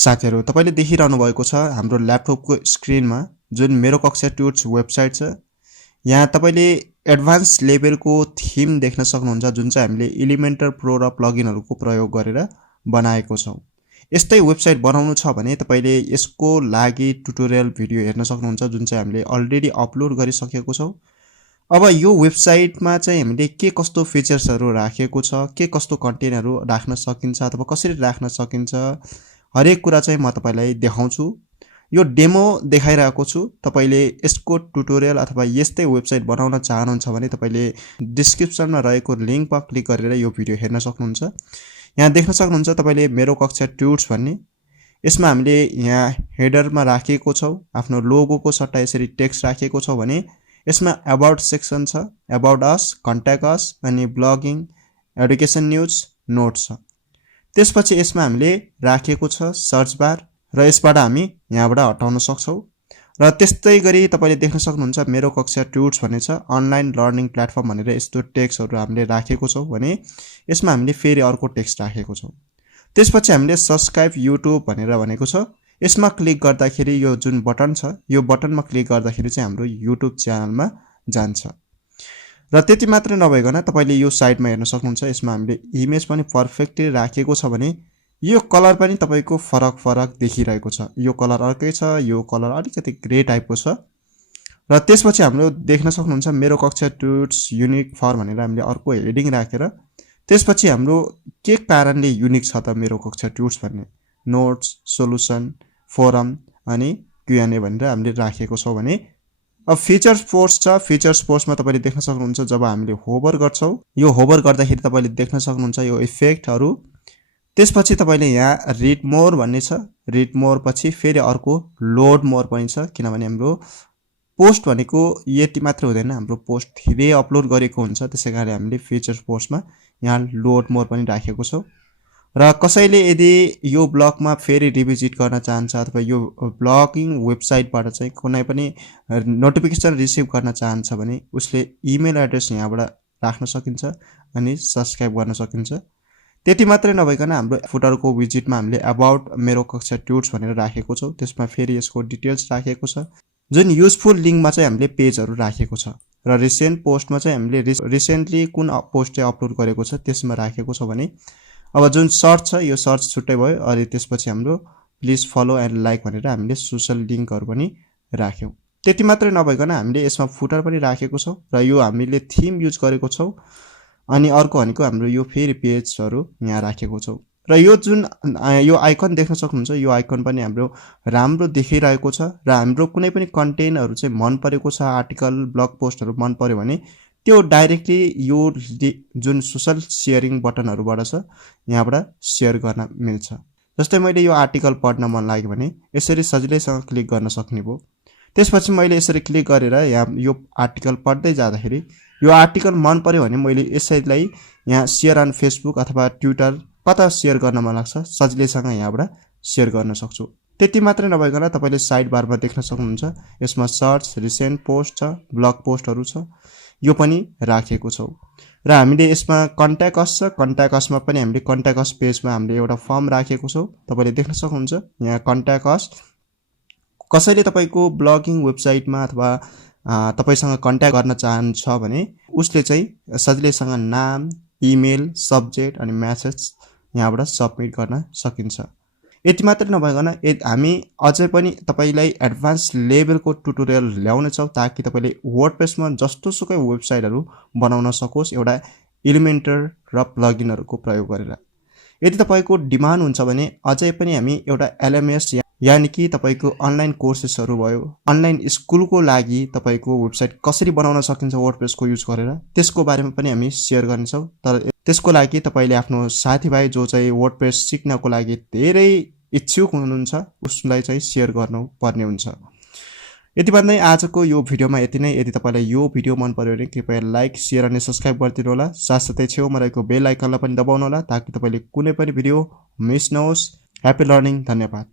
साथीहरु तपाईले देखिरहनु भएको छ हाम्रो ल्यापटपको स्क्रिनमा जुन मेरोकक्षा ट्युट्स वेबसाइट छ। यहाँ तपाईले एडभान्स लेभलको थीम देख्न सक्नुहुन्छ जुन चाहिँ हामीले एलिमेन्टर प्रो र प्लगइनहरुको प्रयोग गरेर बनाएको छौं। यस्तै वेबसाइट बनाउनु छ भने तपाईले यसको लागि ट्युटोरियल भिडियो हेर्न सक्नुहुन्छ जुन चाहिँ हामीले अलरेडी अपलोड गरिसकेको छौं। अब यो वेबसाइटमा चाहिँ हामीले के कस्तो फिचर्सहरु राखेको छ, के कस्तो कन्टेन्टहरु राख्न सकिन्छ अथवा कसरी राख्न सकिन्छ हरेक कुरा चाहिँ म तपाईलाई देखाउँछु। यो डेमो देखाइरहेको छु। तपाईले यसको ट्युटोरियल अथवा यस्तै वेबसाइट बनाउन चाहनुहुन्छ भने तपाईले डिस्क्रिप्सनमा रहेको लिंकमा क्लिक गरेर यो भिडियो हेर्न सक्नुहुन्छ। यहाँ देख्न सक्नुहुन्छ तपाईले मेरोकक्षा ट्युट्स भन्ने यसमा हामीले यहाँ हेडरमा राखेको छौं। आफ्नो लोगोको सट्टा यसरी टेक्स्ट राखेको छौं भने यसमा अबाउट सेक्सन छ, अबाउट अस, कन्ट्याक्ट अस अनि ब्लगिङ, एडुकेसन न्यूज, नोट्स छ। त्यसपछि यसमा हामीले राखेको छ सर्च बार र यसबाट हामी यहाँबाट हटाउन सक्छौं। र त्यस्तै गरी तपाईले देख्न सक्नुहुन्छ मेरोकक्षा ट्युट्स भन्ने छ अनलाइन लर्निङ प्लेटफर्म भनेर यस्तो टेक्स्टहरु हामीले राखेको छौं भने यसमा हामीले फेरि अर्को टेक्स्ट राखेको छौं। त्यसपछि हामीले सब्स्क्राइब युट्युब भनेर भनेको छ। यसमा क्लिक गर्दाखेरि यो जुन बटन छ यो बटनमा क्लिक गर्दाखेरि चाहिँ हाम्रो युट्युब च्यानलमा जान्छ। र त्यति मात्र नभइकन तपाईले यो साइडमा हेर्न सक्नुहुन्छ यसमा हामीले इमेज पनि पर्फेक्टली राखेको छ भने यो कलर पनि तपाईको फरक देखिरहेको छ। यो कलर अर्कै छ, यो कलर अलिकति ग्रे टाइपको छ। र त्यसपछि हाम्रो देख्न सक्नुहुन्छ मेरोकक्षा ट्युट्स युनिक फर भनेर हामीले अर्को हेडिङ राखेर त्यसपछि हाम्रो के कारणले युनिक छ त मेरोकक्षा ट्युट्स भन्ने नोट्स, सोलुसन, फोरम अनि क्युएनए भनेर हामीले राखेको छौं भने अब फीचर्स पोस्ट छ। फीचर्स पोस्टमा तपाईले देख्न सक्नुहुन्छ जब हामीले होभर गर्छौं यो होभर गर्दाखेरि तपाईले देख्न सक्नुहुन्छ यो इफेक्टहरु। त्यसपछि तपाईले यहाँ रिड मोर भन्ने छ। रिड मोर पछि फेरि अर्को लोड मोर पनि छ किनभने हाम्रो पोस्ट भनेको यति मात्र हुँदैन, हाम्रो पोस्ट धेरै अपलोड गरेको हुन्छ। त्यसैकारण हामीले फीचर्स पोस्टमा यहाँ लोड मोर पनि राखेको छौं। र कसैले यदि यो ब्लगमा फेरि रिभिजिट गर्न चाहन्छ अथवा यो ब्लगिङ वेबसाइटबाट चाहिँ कुनै पनि नोटिफिकेसन रिसिभ गर्न चाहन्छ भने उसले इमेल एड्रेस यहाँबाट राख्न सकिन्छ अनि सब्स्क्राइब गर्न सकिन्छ। त्यति मात्रै नभइकन हाम्रो फुटरको विजिटमा हामीले अबाउट मेरोकक्षा ट्युट्स भनेर राखेको छौं। त्यसमा फेरि यसको डिटेल्स राखेको छ। जुन युजफुल लिंकमा चाहिँ हामीले पेजहरु राखेको छ र रिसेन्ट पोस्टमा चाहिँ हामीले रिसेन्टली कुन पोस्ट चाहिँ अपलोड गरेको छ त्यसमा राखेको छ भने अब जुन सर्च छ यो सर्च छुट्टै भयो। अनि त्यसपछि हाम्रो प्लिज फलो एन्ड लाइक भनेर हामीले सोशल लिंकहरु पनि राख्यौं। त्यति मात्रै नभइकन हामीले यसमा फुटर पनि राखेको छौं र यो हामीले थीम युज गरेको छौं। अनि अर्को भनेको हाम्रो यो फेरि पेजहरु यहाँ राखेको छौं। र यो जुन यो आइकन देख्न सक्नुहुन्छ यो आइकन पनि हाम्रो राम्रो देखिरहेको छ र हाम्रो कुनै पनि कन्टेन्टहरु चाहिँ मन परेको छ, आर्टिकल ब्लग पोस्टहरु मन पर्यो भने त्यो डाइरेक्टली यो जुन सोशल शेयरिङ बटनहरुबाट छ यहाँबाट शेयर गर्न मिल्छ। जस्तै मैले यो आर्टिकल पढ्न मन लाग्यो भने यसरी सजिलैसँग क्लिक गर्न सक्ने भो। त्यसपछि मैले यसरी क्लिक गरेर यहाँ यो आर्टिकल पढ्दै जाँदाखेरि यो आर्टिकल मन पर्यो भने मैले यसैलाई यहाँ शेयर अन फेसबुक अथवा ट्विटर कता शेयर गर्न मन लाग्छ सजिलैसँग यहाँबाट शेयर गर्न सक्छु। त्यति मात्र नभइकन तपाईले साइड बारमा देख्न सक्नुहुन्छ यसमा सर्च, रिसेन्ट पोस्ट छ, ब्लग पोस्टहरु छ यो पनि राखेको छौं। र हामीले यसमा कन्ट्याक्ट अस छ। कन्ट्याक्ट असमा पनि हामीले कन्ट्याक्ट अस पेजमा हामीले एउटा फर्म राखेको छौं। तपाईले देख्न सक्नुहुन्छ यहाँ कन्ट्याक्ट अस। कसैले तपाईको ब्लगिङ वेबसाइटमा अथवा तपाईसँग कन्ट्याक्ट गर्न चाहन्छ भने उसले चाहिँ सजिलैसँग नाम, इमेल, सब्जेक्ट अनि मेसेज यहाँबाट सबमिट गर्न सकिन्छ। यति मात्र नभइकन हामी अझै पनि तपाईलाई एडभान्स लेभलको ट्युटोरियल ल्याउने छौं ताकि तपाईले वर्डप्रेसमा जस्तो सुकै वेबसाइटहरु बनाउन सकोस् एउटा एलिमेन्टर र प्लगइनहरुको प्रयोग गरेर। यदि तपाईको डिमान्ड हुन्छ भने अझै पनि हामी एउटा एलएमएस यानी कि तपाईको अनलाइन कोर्सेसहरु भयो, अनलाइन स्कुलको लागि तपाईको वेबसाइट कसरी बनाउन सकिन्छ वर्डप्रेसको युज गरेर त्यसको बारेमा पनि हामी शेयर गर्नेछौं। तर त्यसको लागि तपाईले आफ्नो साथीभाइ जो चाहिँ वर्डप्रेस सिक्नको लागि धेरै इच्छुक हुनुहुन्छ उसलाई चाहिँ शेयर गर्नु पर्ने हुन्छ। यति भन्दै आजको यो भिडियोमा यति नै। यदि तपाईलाई यो भिडियो मन पर्यो भने कृपया लाइक, शेयर अनि सब्स्क्राइब गरिदिनु होला। साथसाथै छेउमा रहेको बेल आइकनलाई पनि दबाउनु होला ताकि तपाईले कुनै पनि भिडियो मिस नहोस्। Happy learning. धन्यवाद।